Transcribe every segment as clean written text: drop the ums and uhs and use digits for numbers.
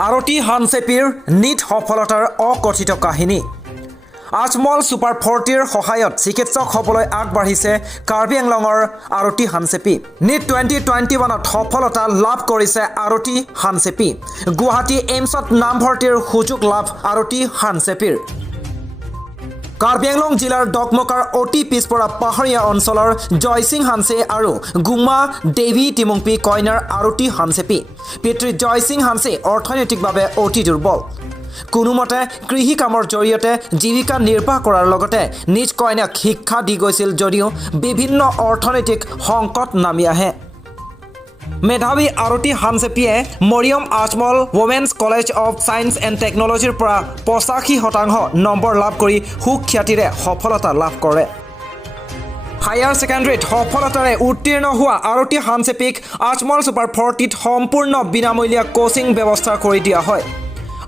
Aarti হানছেপিৰ NEET সফলতাৰ অকথিত কাহিনী। Ajmal super 40ৰ সহায়ত চিকিৎসক হ'বলৈ আগবাঢ়িছে কাৰ্বি আংলঙৰ আৰতি হানছেপি। নিট 2021ত সফলতা লাভ কৰিছে আৰতি হানছেপি। গুৱাহাটী এইমছত নামভৰ্তিৰ সুযোগ লাভ আৰতি হানছেপিৰ। কাৰ্বি আংলং জিলাৰ ডকমকাৰ অতি পিছপৰা পাহাৰীয়া অঞ্চলৰ জয়সিং হানছে আৰু গুমা দেৱী টিমুংপি কইনাৰ আৰতি হানছেপি। পিতৃ জয়সিং হানছে অৰ্থনৈতিকভাৱে অতি দুৰ্বল। কোনোমতে কৃষি কামৰ জৰিয়তে জীৱিকা নিৰ্বাহ কৰাৰ লগতে নিজ কইনাক শিক্ষা দি গৈছিল যদিও বিভিন্ন অৰ্থনৈতিক সংকট নামি আহে। মেধাৱী আৰতি হানছেপিয়ে Mariam Ajmal women's college of science and টেকনলজিৰ পৰা 85% নম্বৰ লাভ কৰি সুখ্যাতিৰে সফলতা লাভ কৰে। হায়াৰ ছেকেণ্ডেৰীত সফলতাৰে উত্তীৰ্ণ হোৱা আৰতি হানছেপিক আজমল ছুপাৰ 40ত সম্পূৰ্ণ বিনামূলীয়া কোচিং ব্যৱস্থা কৰি দিয়া হয়।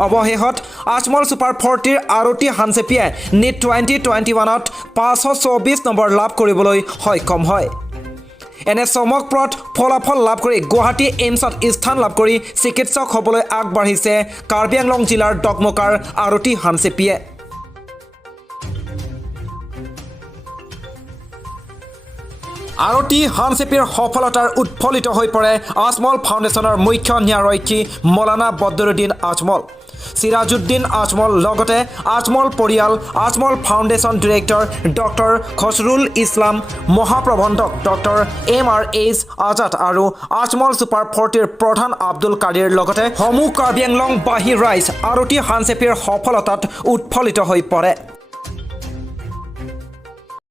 অৱশেষত আজমল ছুপাৰ 40ৰ আৰতি হানছেপিয়ে নিট 2021ত 524 নম্বৰ লাভ কৰিবলৈ সক্ষম হয়। এনে চমকপ্ৰদ ফলাফল লাভ কৰি গুৱাহাটী এইমছত স্থান লাভ কৰি চিকিৎসক হ'বলৈ আগবাঢ়িছে কাৰ্বি আংলং জিলাৰ ডকমকাৰ আৰতি হানছেপিয়ে। আৰতি হানছেপিৰ সফলতাৰ উৎফুল্লিত হৈ পৰে আজমল ফাউণ্ডেশ্যনৰ মুখ্য ন্যায়াধীশ মৌলানা বদৰুদ্দিন আজমল, সিৰাজুদ্দিন আজমল, লগতে আজমল পৰিয়াল, Ajmal foundation director doctor Khasrul Islam, মহাপ্ৰবন্ধক ডক্টৰ MRH আজাদ আৰু আজমল ছুপাৰ 40ৰ প্ৰধান আব্দুল কাদিৰ লগতে সমূহ কাৰ্বি আংলংবাসী ৰাইজ আৰতি হানছেপিৰ সফলতাত উৎফুল্লিত হৈ পৰে।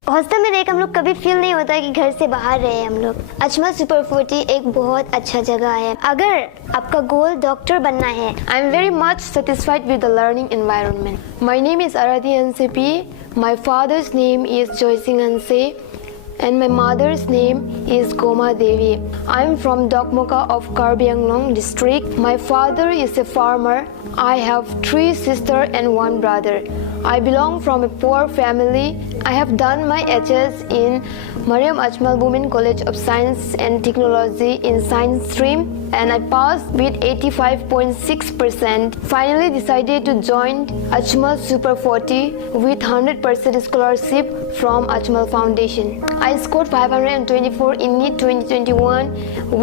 हॉस्टल में रह हम लोग कभी फील नहीं होता कि घर से बाहर रहे हम लोग। अजमल सुपर 40 एक बहुत अच्छा जगह है। अगर आपका गोल डॉक्टर बनना है, I am very much satisfied with the learning environment. My name is Arati Hansepi, my father's name is Joysing Hanse and my mother's name is Goma Devi. I am from Dokmoka of Karbi Anglong district. My father is a farmer. I have 3 sisters and 1 brother. I belong from a poor family. I have done my HS in Mariam Ajmal Women College of Science and Technology in Science stream and I passed with 85.6%. Finally decided to join Ajmal Super 40 with 100% scholarship from Ajmal Foundation. I scored 524 in NEET 2021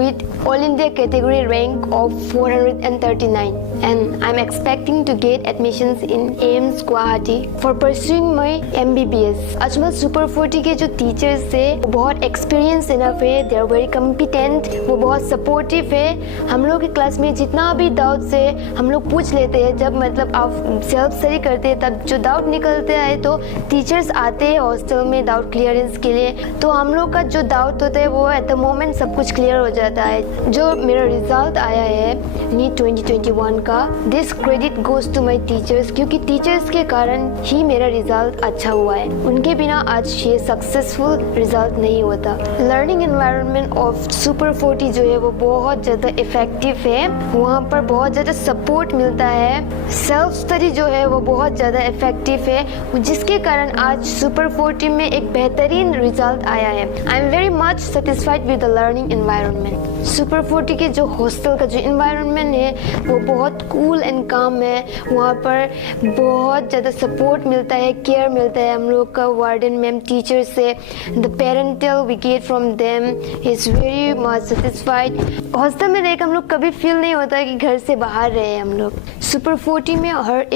with All India Catagory Rank of 439 and I'm expecting to get admissions in AIMS Guwahati for pursuing my MBBS. Ajmal Super 40 के जो teachers है वो बहुत experience enough है, they are very competent, वो बहुत supportive है। हम लोग की क्लास में जितना भी डाउट है हम लोग पूछ लेते हैं, जब मतलब आप सेल्फ स्टडी करते हैं तब जो डाउट निकलते हैं तो टीचर्स आते हैं हॉस्टल में डाउट क्लियरेंस के लिए, तो हम लोग का जो डाउट होता है वो एट द मोमेंट सब कुछ क्लियर हो जाता है। जो मेरा रिजल्ट आया है नीट 2021 का, this credit goes to my teachers, क्योंकि टीचर्स के कारण ही मेरा रिजल्ट अच्छा हुआ है। उनके बिना आज ये सक्सेसफुल रिजल्ट नहीं होता। लर्निंग एनवायरनमेंट ऑफ सुपर 40 जो है वो बहुत ज़्यादा इफेक्टिव है, वहाँ पर बहुत ज़्यादा सपोर्ट मिलता है। सेल्फ स्टडी जो है वो बहुत ज़्यादा इफेक्टिव है, जिसके कारण आज सुपर 40 में एक बेहतरीन रिजल्ट आया है। I am very much satisfied with the learning environment. Super 40 के जो हॉस्टल का जो एनवायरनमेंट है वो बहुत कूल एंड काम है, वहाँ पर बहुत ज़्यादा सपोर्ट मिलता है, केयर मिलता है हम लोग का वार्डन मैम टीचर से। The parental we get from them is very much satisfied. Hostel में रह हम लोग कभी फील नहीं होता कि घर से बाहर रहे हम लोग। सुपर 40 में हर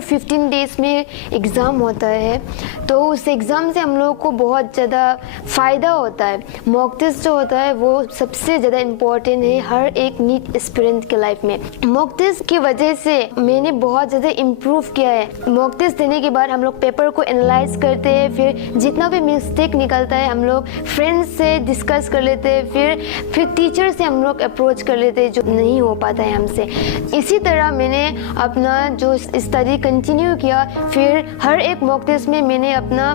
15 डेज में एग्ज़ाम होता है, तो उस एग्ज़ाम से हम लोग को बहुत ज़्यादा फ़ायदा होता है। मॉक टेस्ट जो होता है वो सबसे ज़्यादा इम्पॉर्टेंट है हर एक नीट एस्पिरेंट के लाइफ में। मॉक टेस्ट की वजह से मैंने बहुत ज़्यादा इम्प्रूव किया है। मॉक टेस्ट देने के बाद हम लोग पेपर को एनालाइज करते हैं, फिर जितना भी मिस्टेक निकलता है हम लोग फ्रेंड्स से डिस्कस कर लेते हैं, फिर टीचर से हम लोग अप्रोच कर लेते हैं जो नहीं हो पाता है हमसे। इसी तरह मैंने अपना जो स्टडी कंटिन्यू किया, फिर हर एक मॉक टेस्ट में मैंने अपना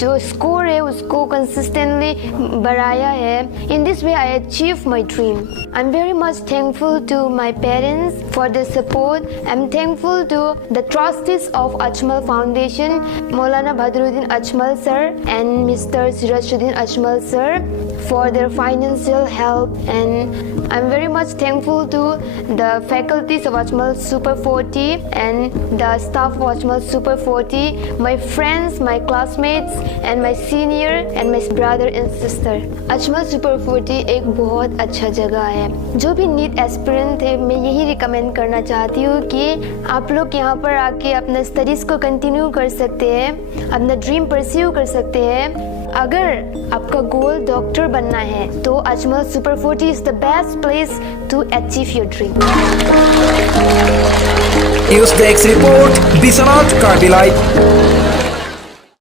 जो स्कोर है उसको कंसिस्टेंटली बढ़ाया है। In this way I achieve my dream. I am very much thankful to my parents for the support. I am thankful to the trustees of Ajmal foundation, Maulana Badruddin Ajmal sir and mister Sirajuddin Ajmal sir for their financial help, and I'm very much thankful to the faculties of Ajmal Super 40 and the staff of Ajmal Super 40, my friends, my classmates and my senior and my brother and sister. Ajmal Super 40 एक बहुत अच्छा जगह है. जो भी NEET aspirant थे, मैं यही रिकमेंड करना चाहती हूँ कि आप लोग यहाँ पर आके अपने स्टडीज़ को कंटिन्यू कर सकते हैं, अपना ड्रीम परस्यू कर सकते हैं. अगर आपका गोल डॉक्टर बनना है तो Ajmal super 40 is the best place to achieve your dream. News Desk Report, Biswanath Karbi Live.